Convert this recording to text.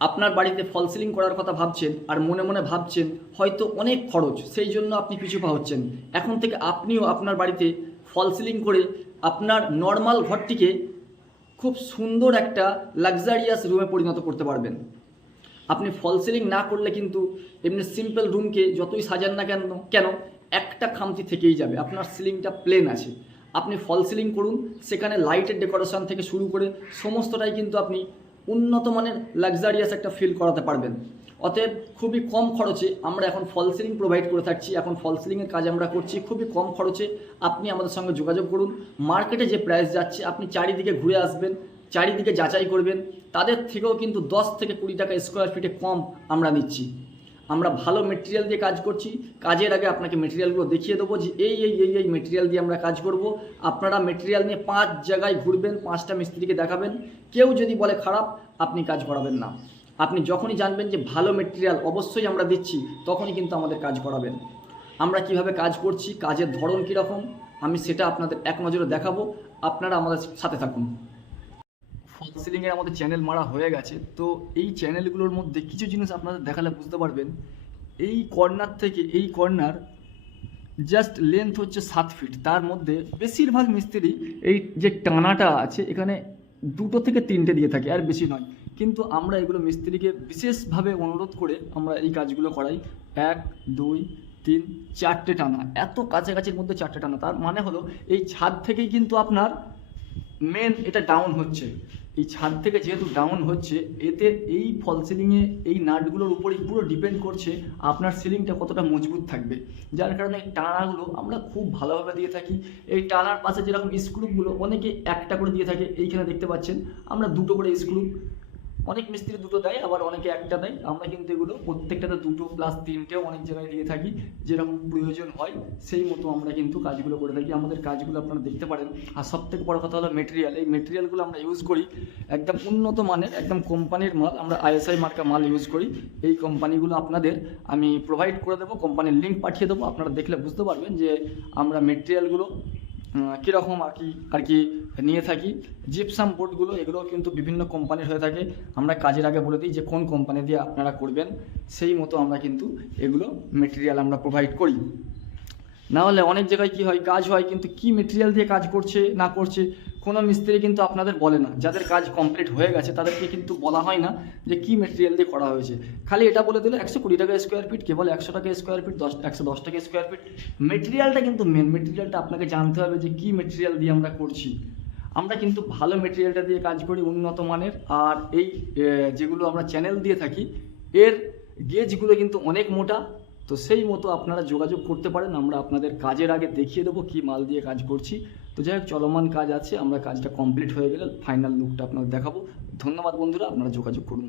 আপনার বাড়িতে ফল সিলিং করার কথা ভাবছেন আর মনে মনে ভাবছেন হয়তো অনেক খরচ, সেই জন্য আপনি পিছু পা হচ্ছেন। এখন থেকে আপনিও আপনার বাড়িতে ফল সিলিং করে আপনার নর্মাল ঘরটিকে খুব সুন্দর একটা লাক্সারিয়াস রুমে পরিণত করতে পারবেন। আপনি ফল সিলিং না করলে কিন্তু এমনি সিম্পল রুমকে যতই সাজান না কেন কেন একটা খামতি থেকেই যাবে। আপনার সিলিংটা প্লেন আছে, আপনি ফল সিলিং করুন, সেখানে লাইটের ডেকোরেশন থেকে শুরু করে সমস্তটাই কিন্তু আপনি উন্নত মানের লাক্সারিয়াস একটা ফিল করাতে পারবেন। অতএব খুবই কম খরচে আমরা এখন ফল সিলিং প্রোভাইড করে থাকছি। এখন ফল সিলিংয়ের কাজ আমরা করছি খুবই কম খরচে। আপনি আমাদের সঙ্গে যোগাযোগ করুন। মার্কেটে যে প্রাইস যাচ্ছে আপনি চারিদিকে ঘুরে আসবেন, চারিদিকে যাচাই করবেন, তাদের থেকেও কিন্তু 10 থেকে 20 টাকা স্কোয়ার ফিটে কম আমরা নিচ্ছি। আমরা ভালো মেটেরিয়াল দিয়ে কাজ করছি। কাজের আগে আপনাকে মেটেরিয়ালগুলো দেখিয়ে দেবো যে এই মেটেরিয়াল দিয়ে আমরা কাজ করব। আপনারা মেটেরিয়াল নিয়ে 5 জায়গায় ঘুরবেন, 5টা মিস্ত্রিকে দেখাবেন, কেউ যদি বলে খারাপ আপনি কাজ করাবেন না। আপনি যখনই জানবেন যে ভালো মেটেরিয়াল অবশ্যই আমরা দিচ্ছি, তখনই কিন্তু আমাদের কাজ করাবেন। আমরা কিভাবে কাজ করছি, কাজের ধরন কীরকম, আমি সেটা আপনাদের এক নজরে দেখাবো। আপনারা আমাদের সাথে থাকুন। ফল সিলিংয়ের আমাদের চ্যানেল মারা হয়ে গেছে, তো এই চ্যানেলগুলোর মধ্যে কিছু জিনিস আপনাদের দেখালে বুঝতে পারবেন। এই কর্নার থেকে এই কর্নার জাস্ট লেন্থ হচ্ছে 7 ফিট। তার মধ্যে বেশিরভাগ মিস্ত্রি এই যে টানাটা আছে এখানে 2 থেকে 3টে দিয়ে থাকে, আর বেশি নয়। কিন্তু আমরা এগুলো মিস্ত্রিকে বিশেষভাবে অনুরোধ করে আমরা এই কাজগুলো করাই। 1 2 3 4টে টানা, এত কাছাকাছির মধ্যে 4টে টানা। তার মানে হলো এই ছাদ থেকেই কিন্তু আপনার মেন এটা ডাউন হচ্ছে। এই ছাদ থেকে যেহেতু ডাউন হচ্ছে, এতে এই ফল সিলিংয়ে এই নাটগুলোর উপরেই পুরো ডিপেন্ড করছে আপনার সিলিংটা কতটা মজবুত থাকবে। যার কারণে এই টানাগুলো আমরা খুব ভালোভাবে দিয়ে থাকি। এই টানার পাশে যেরকম স্ক্রুপগুলো অনেকে একটা করে দিয়ে থাকে, এইখানে দেখতে পাচ্ছেন আমরা 2টো করে স্ক্রু, অনেক মিস্ত্রি 2টো দেয়, আবার অনেকে একটা দেয়। আমরা কিন্তু এগুলো প্রত্যেকটাতে 2টো প্লাস 3টেও অনেক জায়গায় দিয়ে থাকি। যেরকম প্রয়োজন হয় সেই মতো আমরা কিন্তু কাজগুলো করে থাকি। আমাদের কাজগুলো আপনারা দেখতে পারেন। আর সবথেকে বড় কথা হলো মেটেরিয়াল। এই মেটেরিয়ালগুলো আমরা ইউজ করি একদম উন্নত মানের, একদম কোম্পানির মাল। আমরা ISI মার্কা মাল ইউজ করি। এই কোম্পানিগুলো আপনাদের আমি প্রোভাইড করে দেবো, কোম্পানির লিঙ্ক পাঠিয়ে দেবো। আপনারা দেখলে বুঝতে পারবেন যে আমরা মেটেরিয়ালগুলো কীরকম আর কি নিয়ে থাকি। জিপসাম বোর্ডগুলো এগুলো কিন্তু বিভিন্ন কোম্পানির হয়ে থাকে। আমরা কাজের আগে বলে দিই যে কোন কোম্পানি দিয়ে আপনারা করবেন, সেই মতো আমরা কিন্তু এগুলো মেটেরিয়াল আমরা প্রোভাইড করি। না হলে অনেক জায়গায় কী হয়, কাজ হয় কিন্তু কি মেটেরিয়াল দিয়ে কাজ করছে না করছে কোনো মিস্ত্রি কিন্তু আপনাদের বলে না। যাদের কাজ কমপ্লিট হয়ে গেছে তাদেরকে কিন্তু বলা হয় না যে কী মেটেরিয়াল দিয়ে করা হয়েছে। খালি এটা বলে দিলে 120 টাকা স্কোয়ার ফিট, কেবল 100 টাকা স্কোয়ার ফিট, 110 টাকা স্কোয়ার ফিট। মেটেরিয়ালটা কিন্তু মেন, মেটেরিয়ালটা আপনাকে জানতে হবে যে কী মেটেরিয়াল দিয়ে আমরা করছি। আমরা কিন্তু ভালো মেটেরিয়ালটা দিয়ে কাজ করি, উন্নত মানের। আর এই যেগুলো আমরা চ্যানেল দিয়ে থাকি এর গেজগুলো কিন্তু অনেক মোটা। তো সেই মতো আপনারা যোগাযোগ করতে পারেন। আমরা আপনাদের কাজের আগে দেখিয়ে দেবো কী মাল দিয়ে কাজ করছি। তো যাই হোক, চলমান কাজ আছে, আমরা কাজটা কমপ্লিট হয়ে গেলে ফাইনাল লুকটা আপনাদের দেখাবো। ধন্যবাদ বন্ধুরা, আপনারা যোগাযোগ করুন।